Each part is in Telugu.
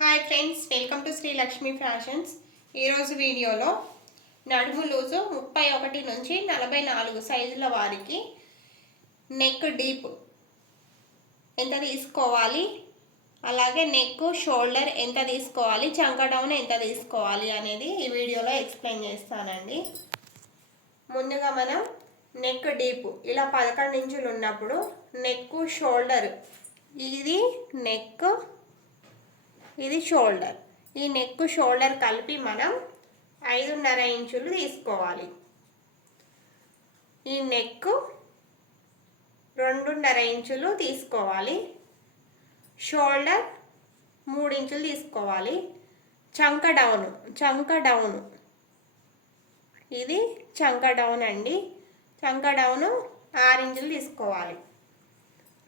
Hi friends welcome to Shri Lakshmi fashions ఈరోజు వీడియోలో నడుము లూజు ముప్పై ఒకటి నుంచి నలభై నాలుగు సైజుల వారికి నెక్ డీప్ ఎంత తీసుకోవాలి? అలాగే నెక్ షోల్డర్ ఎంత తీసుకోవాలి? చంక డౌన్ ఎంత తీసుకోవాలి అనేది ఈ వీడియోలో ఎక్స్ప్లెయిన్ చేస్తానండి. ముందుగా మనం నెక్ డీప్ ఇలా పదకొండు ఇంచులు ఉన్నప్పుడు నెక్ షోల్డర్ ఇది నెక్ ఇది షోల్డర్. ఈ నెక్ షోల్డర్ కలిపి మనం ఐదున్నర ఇంచులు తీసుకోవాలి. ఈ నెక్ రెండున్నర ఇంచులు తీసుకోవాలి. షోల్డర్ మూడు ఇంచులు తీసుకోవాలి. చంక డౌన్ చంక డౌన్. ఇది చంక డౌన్ అండి. చంక డౌన్ ఆరు ఇంచులు తీసుకోవాలి.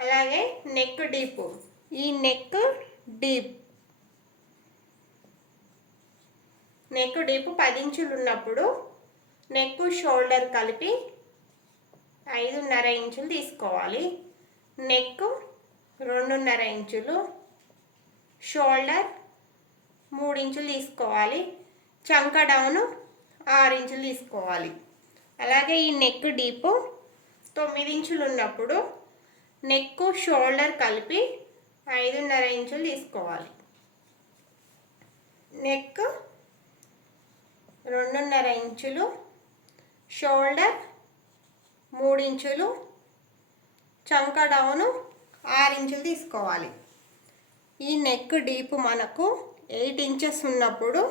అలాగే నెక్ డీప్. ఈ నెక్ డీప్. నెక్ డీప్ పది ఇంచులు ఉన్నప్పుడు నెక్ షోల్డర్ కలిపి ఐదున్నర ఇంచులు తీసుకోవాలి. నెక్ రెండున్నర ఇంచులు షోల్డర్ మూడు ఇంచులు తీసుకోవాలి. చంక డౌను ఆరు ఇంచులు తీసుకోవాలి. అలాగే ఈ నెక్ డీప్ తొమ్మిది ఇంచులు ఉన్నప్పుడు నెక్ షోల్డర్ కలిపి ఐదున్నర ఇంచులు తీసుకోవాలి. నెక్ రెండున్నర ఇంచులు షోల్డర్ మూడు ఇంచులు చంక డౌను ఆరు ఇంచులు తీసుకోవాలి. ఈ నెక్ డీప్ మనకు ఎయిట్ ఇంచెస్ ఉన్నప్పుడు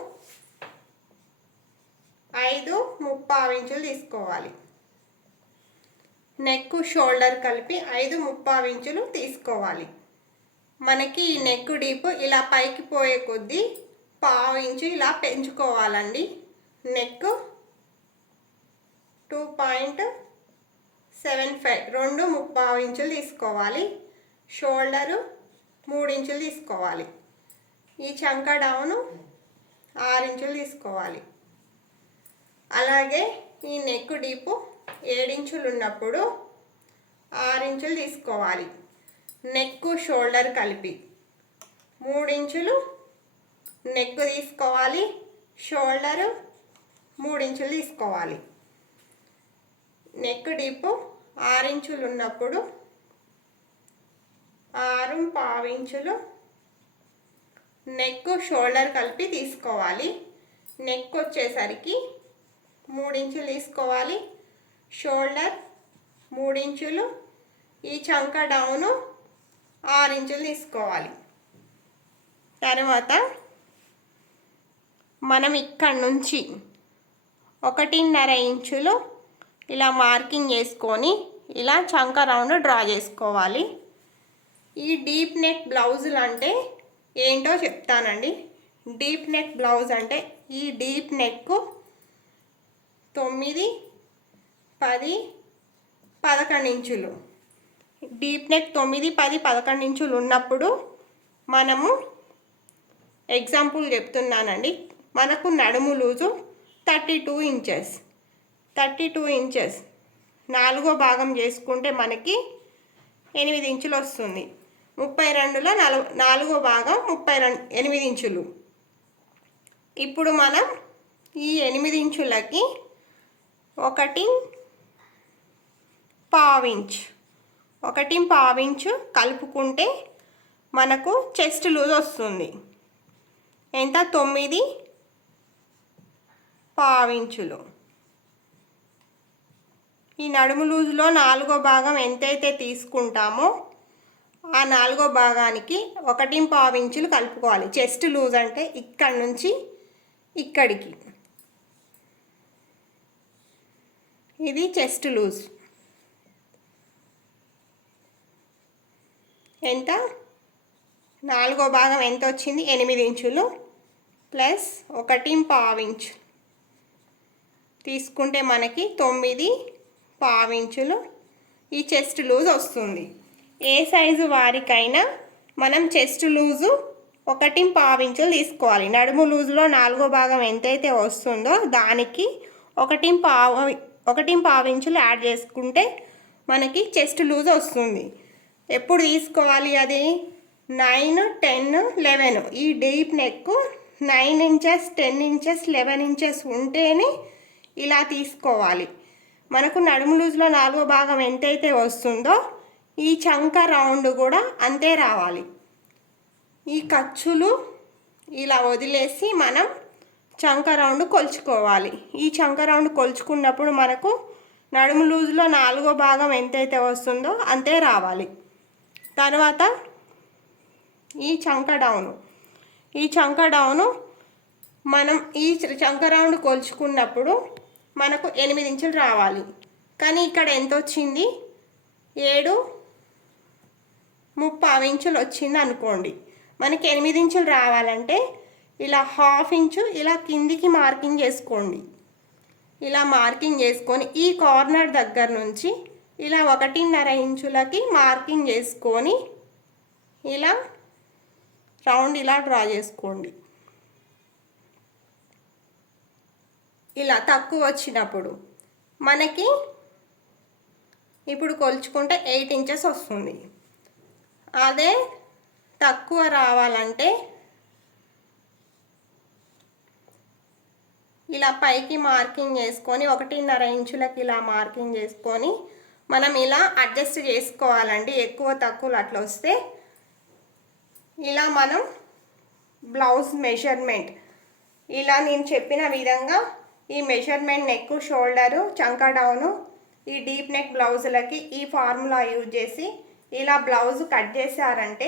ఐదు ముప్పావు ఇంచులు తీసుకోవాలి. నెక్ షోల్డర్ కలిపి ఐదు ముప్పావు ఇంచులు తీసుకోవాలి. మనకి ఈ నెక్ డీప్ ఇలా పైకి పోయే కొద్దీ పావు ఇంచు ఇలా పెంచుకోవాలండి. Neck two point seven five రెండు ముప్పావు ఇంచులు తీసుకోవాలి. షోల్డరు మూడు ఇంచులు తీసుకోవాలి. ఈ చంక డౌను ఆరు ఇంచులు తీసుకోవాలి. అలాగే ఈ నెక్ డీపు ఏడించులు ఉన్నప్పుడు ఆరు ఇంచులు తీసుకోవాలి. నెక్ షోల్డర్ కలిపి మూడించులు నెక్ తీసుకోవాలి. షోల్డరు మూడించులు తీసుకోవాలి. నెక్ డీపు ఆరించులు ఉన్నప్పుడు ఆరు పావించులు. నెక్ షోల్డర్ కలిపి తీసుకోవాలి. నెక్ వచ్చేసరికి మూడించులు తీసుకోవాలి. షోల్డర్ మూడించులు. ఈ చంక డౌను ఆరించులు తీసుకోవాలి. తర్వాత మనం ఇక్కడ నుంచి ఒకటిన్నర ఇంచులు ఇలా మార్కింగ్ చేసుకొని ఇలా చంక రౌండ్ డ్రా చేసుకోవాలి. ఈ డీప్ నెక్ బ్లౌజులు అంటే ఏంటో చెప్తానండి. డీప్ నెక్ బ్లౌజ్ అంటే ఈ డీప్ నెక్ తొమ్మిది పది పదకొండు ఇంచులు. డీప్ నెక్ తొమ్మిది పది పదకొండు ఇంచులు ఉన్నప్పుడు మనము ఎగ్జాంపుల్ చెప్తున్నానండి. మనకు నడుము loose thirty two inches. Thirty two inches. నాలుగో భాగం చేసుకుంటే మనకి ఎనిమిది ఇంచులు వస్తుంది. ముప్పై రెండులో నల నాలుగో భాగం ముప్పై రెండు ఎనిమిది ఇంచులు. ఇప్పుడు మనం ఈ ఎనిమిది ఇంచులకి ఒకటి పావించ్ ఒకటి పావించు కలుపుకుంటే మనకు చెస్ట్ లూజ్ వస్తుంది. ఎంత? తొమ్మిది పావించులు. ఈ నడుము లూజులో నాలుగో భాగం ఎంతైతే తీసుకుంటామో ఆ నాలుగో భాగానికి ఒకటి పావించులు కలుపుకోవాలి. చెస్ట్ లూజ్ అంటే ఇక్కడి నుంచి ఇక్కడికి. ఇది చెస్ట్ లూజ్. ఎంత? నాలుగో భాగం ఎంత వచ్చింది ఎనిమిది ఇంచులు ప్లస్ ఒకటి పావించు. తీసుకుంటే మనకి తొమ్మిది పావించులు ఈ చెస్ట్ లూజ్ వస్తుంది. ఏ సైజు వారికైనా మనం చెస్ట్ లూజు ఒకటి పావించులు తీసుకోవాలి. నడుము లూజులో నాలుగో భాగం ఎంతైతే వస్తుందో దానికి ఒకటి పావు ఒకటి పావించులు యాడ్ చేసుకుంటే మనకి చెస్ట్ లూజ్ వస్తుంది. ఎప్పుడు తీసుకోవాలి అది? Nine ten eleven. ఈ deep neck nine inches ten inches eleven inches ఉంటేనే ఇలా తీసుకోవాలి. మనకు నడుము లూజ్లో నాలుగో భాగం ఎంతైతే వస్తుందో ఈ చంక రౌండ్ కూడా అంతే రావాలి. ఈ ఖర్చులు ఇలా వదిలేసి మనం చంక రౌండ్ కొలుచుకోవాలి. ఈ చంక రౌండ్ కొలుచుకున్నప్పుడు మనకు నడుము లూజ్లో నాలుగో భాగం ఎంతైతే వస్తుందో అంతే రావాలి. తర్వాత ఈ చంక డౌను. ఈ చంక డౌను మనం ఈ చంక రౌండ్ కొలుచుకున్నప్పుడు మనకు ఎనిమిది ఇంచులు రావాలి. కానీ ఇక్కడ ఎంత వచ్చింది ఏడు ముప్పావు ఇంచులు వచ్చింది అనుకోండి. మనకి ఎనిమిది ఇంచులు రావాలంటే ఇలా హాఫ్ ఇంచు ఇలా కిందికి మార్కింగ్ చేసుకోండి. ఇలా మార్కింగ్ చేసుకొని ఈ కార్నర్ దగ్గర నుంచి ఇలా ఒకటిన్నర ఇంచులకి మార్కింగ్ చేసుకొని ఇలా రౌండ్ ఇలా డ్రా చేసుకోండి. ఇలా తక్కువ వచ్చినప్పుడు మనకి ఇప్పుడు కొలుచుకుంటే ఎయిట్ ఇంచెస్ వస్తుంది. అదే తక్కువ రావాలంటే ఇలా పైకి మార్కింగ్ చేసుకొని ఒకటిన్నర ఇంచులకి ఇలా మార్కింగ్ చేసుకొని మనం ఇలా అడ్జస్ట్ చేసుకోవాలండి. ఎక్కువ తక్కువలు అట్లా వస్తే ఇలా మనం బ్లౌజ్ మెజర్మెంట్. ఇలా నేను చెప్పిన విధంగా ఈ మెజర్మెంట్ నెక్ షోల్డరు చంకా డౌను ఈ డీప్ నెక్ బ్లౌజులకి ఈ ఫార్ములా యూజ్ చేసి ఇలా బ్లౌజ్ కట్ చేశారంటే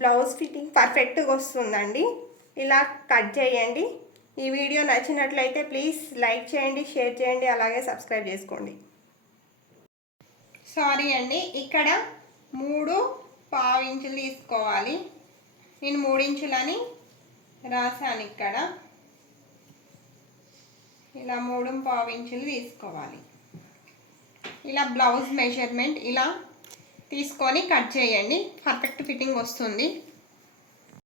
బ్లౌజ్ ఫిట్టింగ్ పర్ఫెక్ట్గా వస్తుందండి. ఇలా కట్ చేయండి. ఈ వీడియో నచ్చినట్లయితే ప్లీజ్ లైక్ చేయండి షేర్ చేయండి అలాగే సబ్స్క్రైబ్ చేసుకోండి. సారీ అండి ఇక్కడ మూడు పావు ఇంచులు తీసుకోవాలి. నేను మూడు ఇంచులని రాశాను ఇక్కడ. ఇలా మూడు పావు ఇంచులు తీసుకోవాలి. ఇలా బ్లౌజ్ మెజర్మెంట్ ఇలా తీసుకొని కట్ చేయండి. పర్ఫెక్ట్ ఫిట్టింగ్ వస్తుంది.